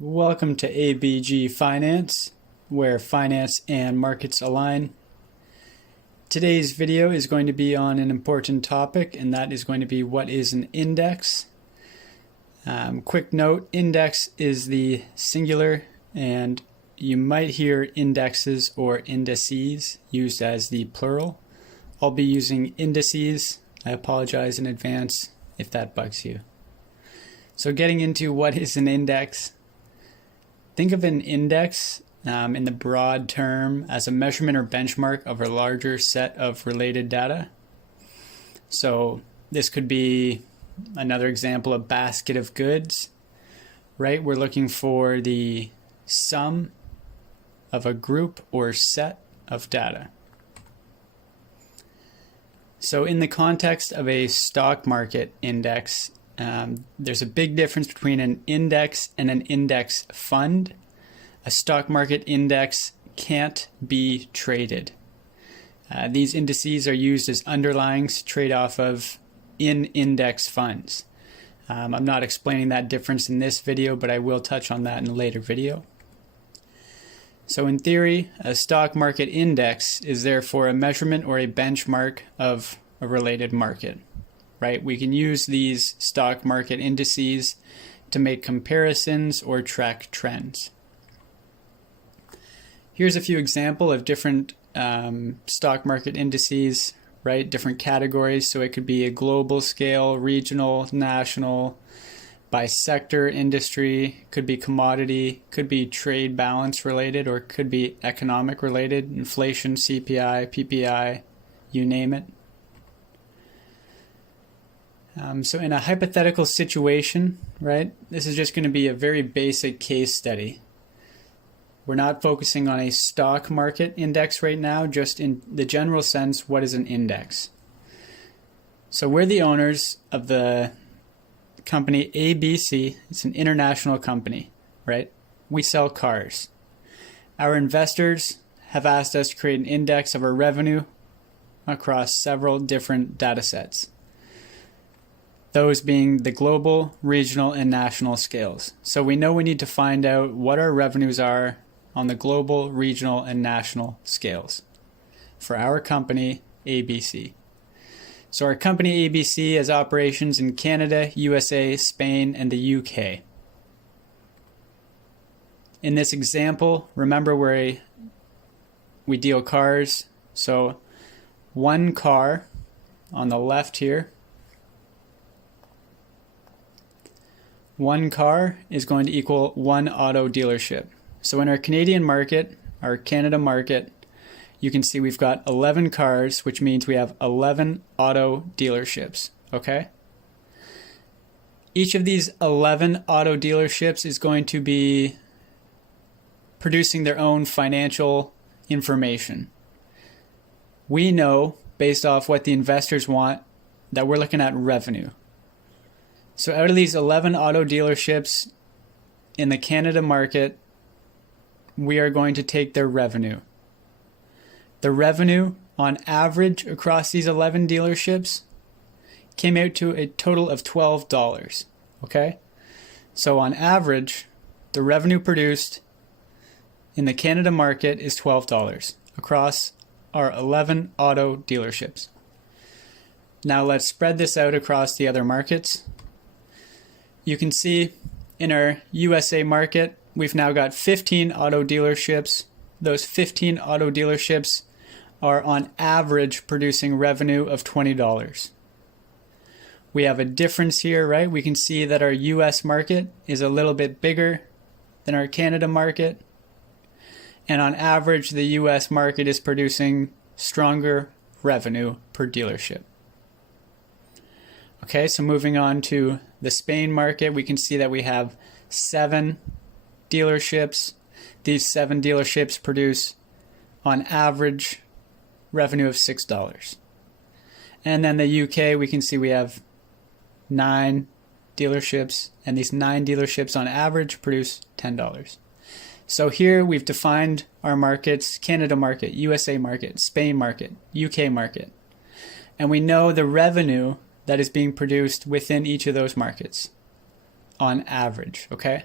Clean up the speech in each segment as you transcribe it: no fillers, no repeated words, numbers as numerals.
Welcome to ABG Finance, where finance and markets align. Today's video is going to be on an important topic, and that is going to be what is an index. Quick note, index is the singular, and you might hear indexes or indices used as the plural. I'll be using indices. I apologize in advance if that bugs you. So getting into what is an index. Think of an index in the broad term as a measurement or benchmark of a larger set of related data. So this could be another example, a basket of goods, right? We're looking for the sum of a group or set of data. So in the context of a stock market index, there's a big difference between an index and an index fund. A stock market index can't be traded. These indices are used as underlyings to trade off of in index funds. I'm not explaining that difference in this video, but I will touch on that in a later video. So in theory, a stock market index is therefore a measurement or a benchmark of a related market. Right? We can use these stock market indices to make comparisons or track trends. Here's a few examples of different stock market indices, right? Different categories. So it could be a global scale, regional, national, by sector, industry, could be commodity, could be trade balance related, or could be economic related, inflation, CPI, PPI, you name it. So in a hypothetical situation, right, this is just going to be a very basic case study. We're not focusing on a stock market index right now, just in the general sense, what is an index? So we're the owners of the company ABC. It's an international company, right? We sell cars. Our investors have asked us to create an index of our revenue across several different data sets. Those being the global, regional, and national scales. So we know we need to find out what our revenues are on the global, regional, and national scales for our company, ABC. So our company, ABC, has operations in Canada, USA, Spain, and the UK. In this example, remember we deal cars. So one car on the left here, one car is going to equal one auto dealership. So in our Canadian market, our Canada market, you can see we've got 11 cars, which means we have 11 auto dealerships, okay? Each of these 11 auto dealerships is going to be producing their own financial information. We know, based off what the investors want, that we're looking at revenue. So out of these 11 auto dealerships in the Canada market, we are going to take their revenue. The revenue on average across these 11 dealerships came out to a total of $12, okay? So on average, the revenue produced in the Canada market is $12 across our 11 auto dealerships. Now let's spread this out across the other markets. You can see in our USA market, we've now got 15 auto dealerships. Those 15 auto dealerships are on average producing revenue of $20. We have a difference here, right? We can see that our US market is a little bit bigger than our Canada market. And on average, the US market is producing stronger revenue per dealership. Okay, so moving on to the Spain market, we can see that we have 7 dealerships. These 7 dealerships produce on average revenue of $6. And then the UK, we can see we have 9 dealerships, and these 9 dealerships on average produce $10. So here we've defined our markets: Canada market, USA market, Spain market, UK market. And we know the revenue that is being produced within each of those markets on average, okay?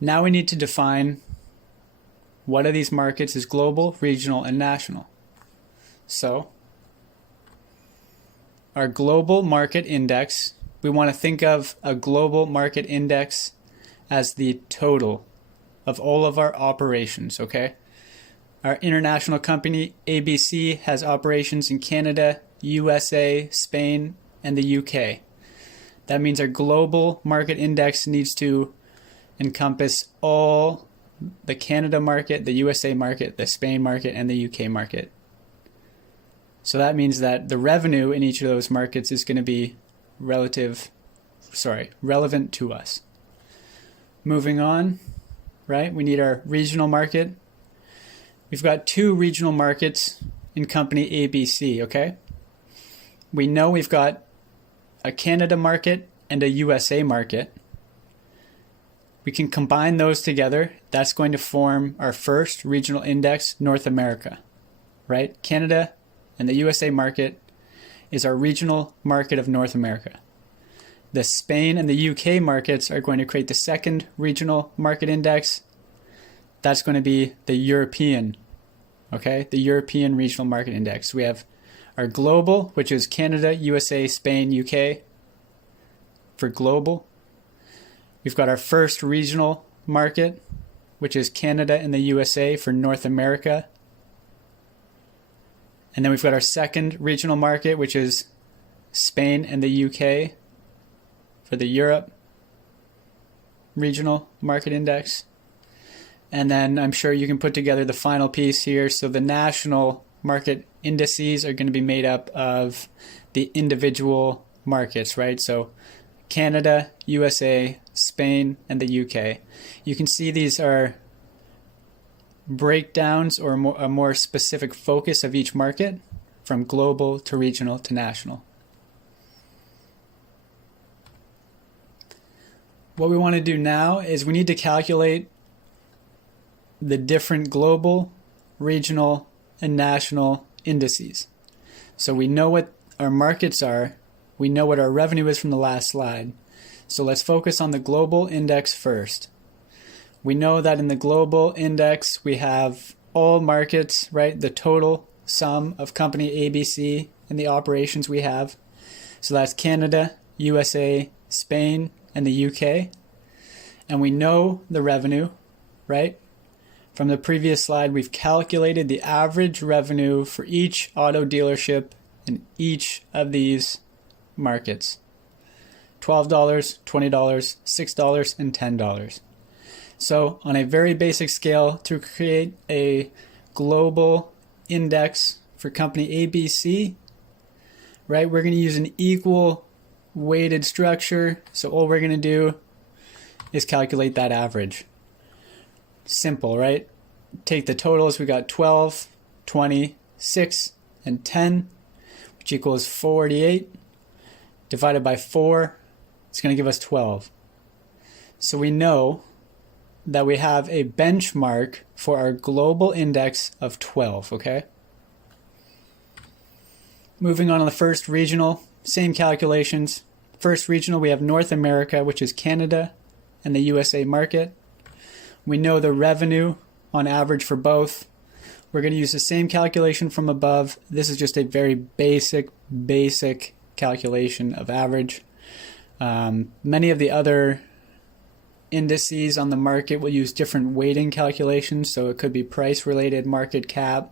Now we need to define what of these markets is global, regional, and national. So our global market index, we want to think of a global market index as the total of all of our operations, okay? Our international company, ABC, has operations in Canada, USA, Spain, and the UK. That means our global market index needs to encompass all the Canada market, the USA market, the Spain market, and the UK market. So that means that the revenue in each of those markets is going to be relevant to us. Moving on, right? We need our regional market. We've got 2 regional markets in company ABC, okay? We know we've got a Canada market and a USA market. We can combine those together. That's going to form our first regional index, North America, right? Canada and the USA market is our regional market of North America. The Spain and the UK markets are going to create the second regional market index. That's going to be the European, okay? The European regional market index. We have our global, which is Canada, USA, Spain, UK for global. We've got our first regional market, which is Canada and the USA for North America. And then we've got our second regional market, which is Spain and the UK for the Europe regional market index. And then I'm sure you can put together the final piece here. So the national market indices are going to be made up of the individual markets, right? So Canada, USA, Spain, and the UK. You can see these are breakdowns or a more specific focus of each market from global to regional to national. What we want to do now is we need to calculate the different global, regional, and national indices. So we know what our markets are. We know what our revenue is from the last slide. So let's focus on the global index first. We know that in the global index, we have all markets, right? The total sum of company ABC and the operations we have. So that's Canada, USA, Spain, and the UK. And we know the revenue, right? From the previous slide, we've calculated the average revenue for each auto dealership in each of these markets. $12, $20, $6, and $10. So on a very basic scale, to create a global index for company ABC, right, we're going to use an equal weighted structure. So all we're going to do is calculate that average. Simple, right? Take the totals. We got 12, 20, 6, and 10, which equals 48. Divided by 4, it's going to give us 12. So we know that we have a benchmark for our global index of 12, okay? Moving on to the first regional, same calculations. First regional, we have North America, which is Canada and the USA market. We know the revenue on average for both. We're going to use the same calculation from above. This is just a very basic calculation of average. Many of the other indices on the market will use different weighting calculations. So it could be price related, market cap,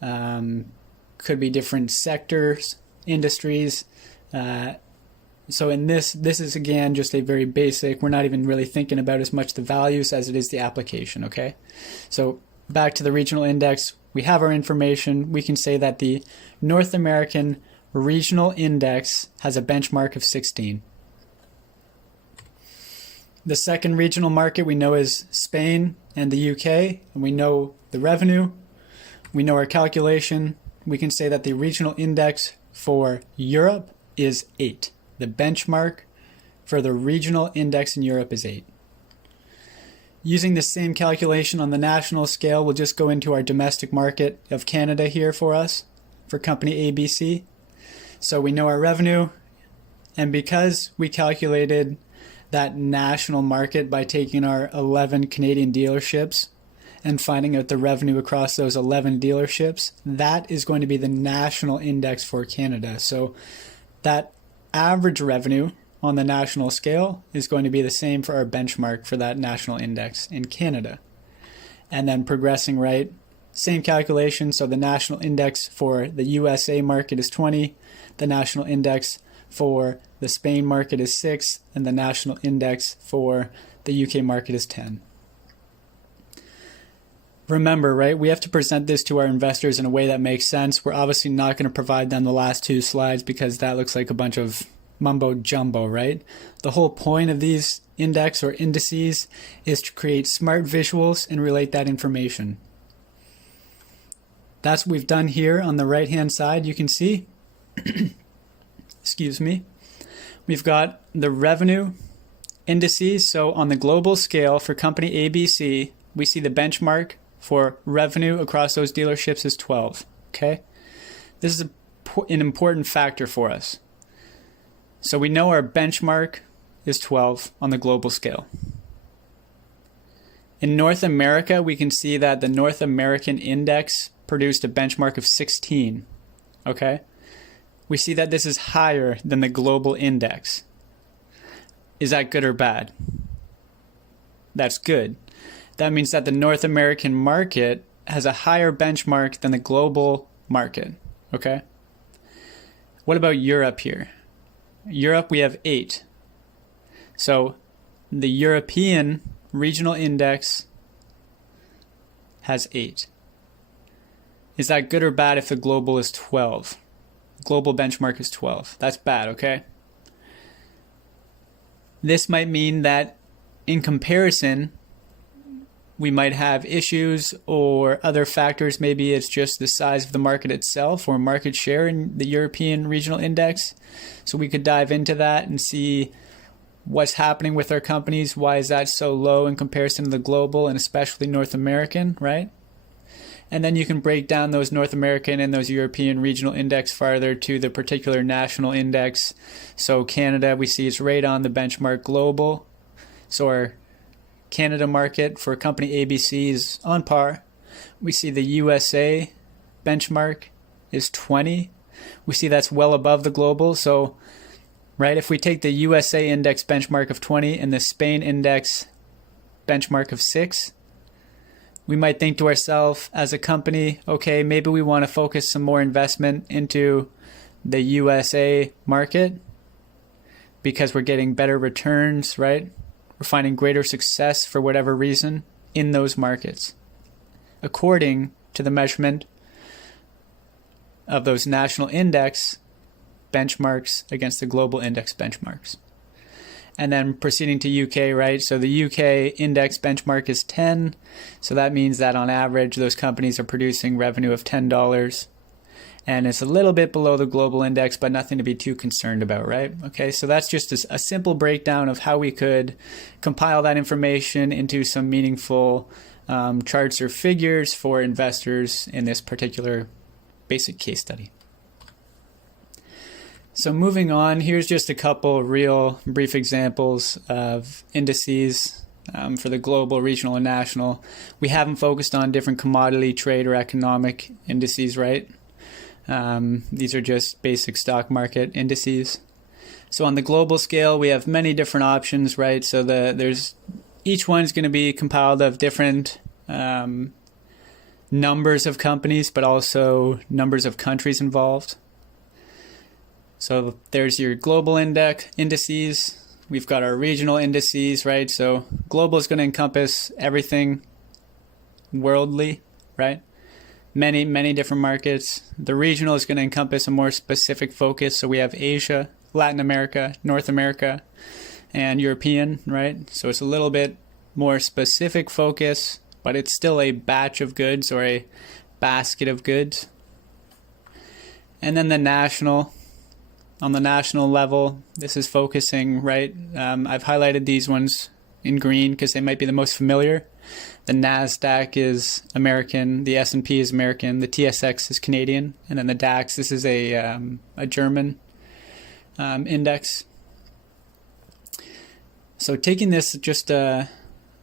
could be different sectors, industries. So in this is again just a very basic, we're not even really thinking about as much the values as it is the application, okay? So back to the regional index, we have our information. We can say that the North American regional index has a benchmark of 16. The second regional market we know is Spain and the UK, and we know the revenue. We know our calculation. We can say that the regional index for Europe is 8. The benchmark for the regional index in Europe is 8. Using the same calculation on the national scale, we'll just go into our domestic market of Canada here for us, for company ABC. So we know our revenue, and because we calculated that national market by taking our 11 Canadian dealerships and finding out the revenue across those 11 dealerships, that is going to be the national index for Canada. So that average revenue on the national scale is going to be the same for our benchmark for that national index in Canada. And then progressing right, same calculation. So the national index for the USA market is 20, the national index for the Spain market is 6, and the national index for the UK market is 10. Remember, right, we have to present this to our investors in a way that makes sense. We're obviously not going to provide them the last 2 slides because that looks like a bunch of mumbo jumbo, right? The whole point of these index or indices is to create smart visuals and relate that information. That's what we've done here on the right hand side. You can see, excuse me, we've got the revenue indices. So on the global scale for company ABC, we see the benchmark for revenue across those dealerships is 12. Okay, this is an important factor for us. So we know our benchmark is 12 on the global scale. In North America, we can see that the North American index produced a benchmark of 16. Okay, we see that this is higher than the global index. Is that good or bad? That's good. That means that the North American market has a higher benchmark than the global market. Okay, what about Europe here? Europe, we have 8. So the European regional index has 8. Is that good or bad if the global is 12? Global benchmark is 12. That's bad, okay? This might mean that in comparison, we might have issues or other factors. Maybe it's just the size of the market itself or market share in the European regional index. So we could dive into that and see what's happening with our companies. Why is that so low in comparison to the global and especially North American, right? And then you can break down those North American and those European regional index farther to the particular national index. So Canada, we see it's right on the benchmark global. So our Canada market for company ABC is on par. We see the USA benchmark is 20. We see that's well above the global. So, right, if we take the USA index benchmark of 20 and the Spain index benchmark of 6, we might think to ourselves as a company, okay, maybe we want to focus some more investment into the USA market because we're getting better returns, right? We're finding greater success for whatever reason in those markets, according to the measurement of those national index benchmarks against the global index benchmarks. And then proceeding to UK, right? So the UK index benchmark is 10. So that means that on average, those companies are producing revenue of $10. And it's a little bit below the global index, but nothing to be too concerned about, right? Okay, so that's just a simple breakdown of how we could compile that information into some meaningful charts or figures for investors in this particular basic case study. So moving on, here's just a couple real brief examples of indices for the global, regional, and national. We haven't focused on different commodity, trade, or economic indices, right? These are just basic stock market indices. So on the global scale, we have many different options, right? So each one's going to be compiled of different numbers of companies, but also numbers of countries involved. So there's your global indices. We've got our regional indices, right? So global is going to encompass everything worldly, right? Many different markets. The regional is going to encompass a more specific focus. So we have Asia, Latin America, North America, and European, right? So it's a little bit more specific focus, but it's still a batch of goods or a basket of goods. And then the national. On the national level, this is focusing, right? I've highlighted these ones in green because they might be the most familiar. The NASDAQ is American, the S&P is American, the TSX is Canadian, and then the DAX, this is a German index. So taking this just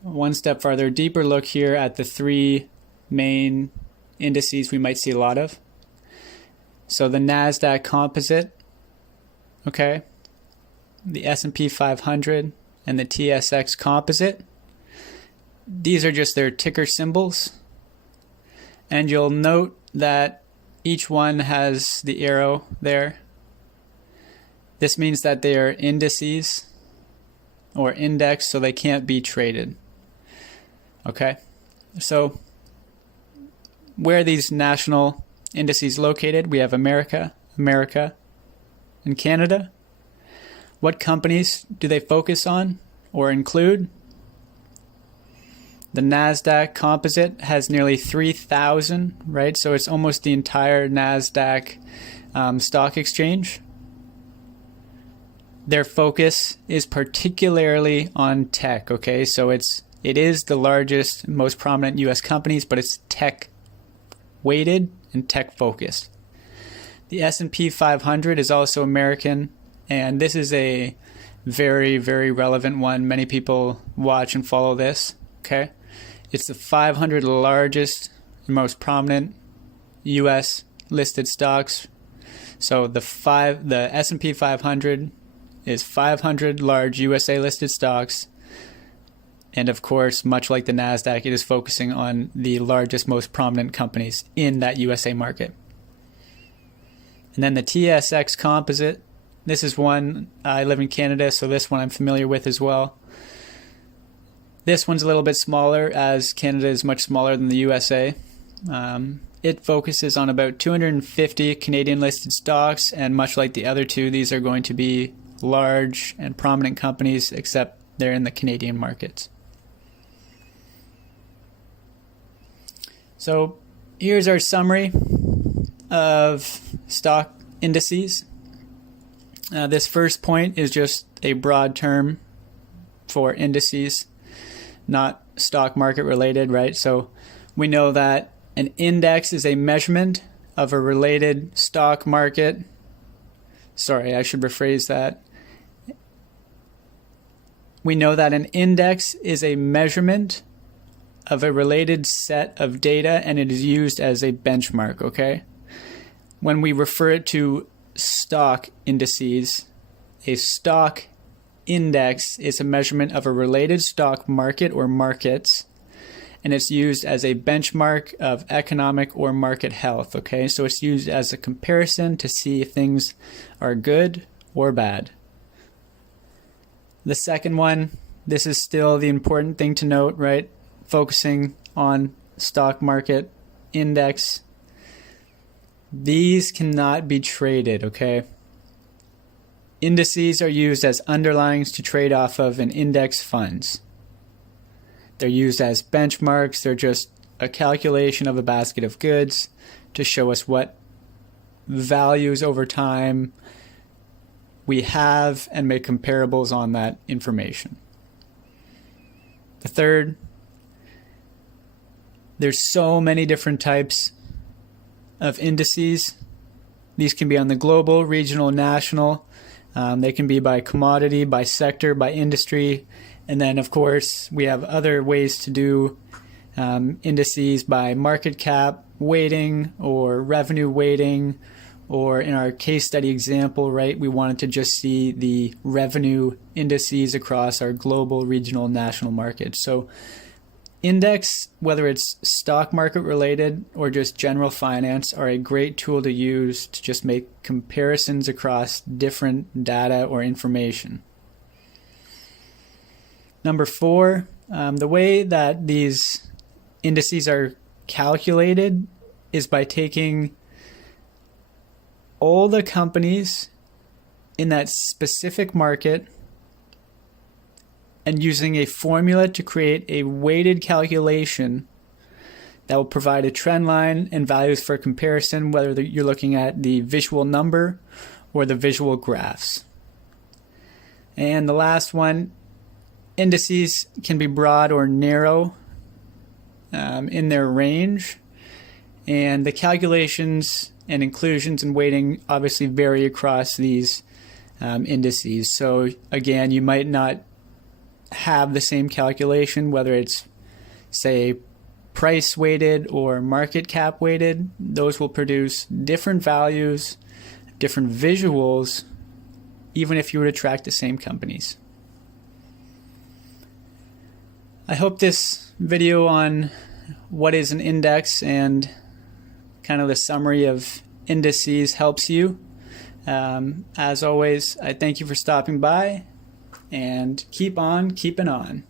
one step farther, deeper look here at the three main indices we might see a lot of. So the NASDAQ composite, okay, the S&P 500, and the TSX composite. These are just their ticker symbols. And you'll note that each one has the arrow there. This means that they are indices or index, so they can't be traded. Okay, so where are these national indices located? We have America, and Canada. What companies do they focus on or include? The NASDAQ composite has nearly 3,000, right? So it's almost the entire NASDAQ stock exchange. Their focus is particularly on tech, okay? So it is the largest, most prominent U.S. companies, but it's tech weighted and tech focused. The S&P 500 is also American, and this is a very, very relevant one. Many people watch and follow this, okay? It's the 500 largest and most prominent U.S. listed stocks. So the S&P 500 is 500 large USA listed stocks. And of course, much like the NASDAQ, it is focusing on the largest, most prominent companies in that USA market. And then the TSX composite. This is one, I live in Canada, so this one I'm familiar with as well. This one's a little bit smaller, as Canada is much smaller than the USA. It focuses on about 250 Canadian listed stocks, and much like the other two, these are going to be large and prominent companies, except they're in the Canadian markets. So here's our summary of stock indices. This first point is just a broad term for indices, not stock market related, right? So we know that an index is a measurement of a related stock market. Sorry, I should rephrase that. We know that an index is a measurement of a related set of data, and it is used as a benchmark, okay? When we refer it to stock indices, a stock index is a measurement of a related stock market or markets, and it's used as a benchmark of economic or market health, okay? So it's used as a comparison to see if things are good or bad. The second one, this is still the important thing to note, right? Focusing on stock market index. These cannot be traded, okay? Indices are used as underlyings to trade off of in index funds. They're used as benchmarks. They're just a calculation of a basket of goods to show us what values over time we have and make comparables on that information. The third, there's so many different types of indices. These can be on the global, regional, national. They can be by commodity, by sector, by industry. And then, of course, we have other ways to do indices by market cap weighting or revenue weighting, or in our case study example, right, we wanted to just see the revenue indices across our global, regional, national markets. So index, whether it's stock market related or just general finance, are a great tool to use to just make comparisons across different data or information. Number 4, the way that these indices are calculated is by taking all the companies in that specific market and using a formula to create a weighted calculation that will provide a trend line and values for comparison, whether you're looking at the visual number or the visual graphs. And the last one, indices can be broad or narrow in their range, and the calculations and inclusions and weighting obviously vary across these indices. So again, you might not have the same calculation, whether it's, say, price weighted or market cap weighted. Those will produce different values, different visuals, even if you were to track the same companies. I hope this video on what is an index and kind of the summary of indices helps you. As always, I thank you for stopping by, and keep on keeping on.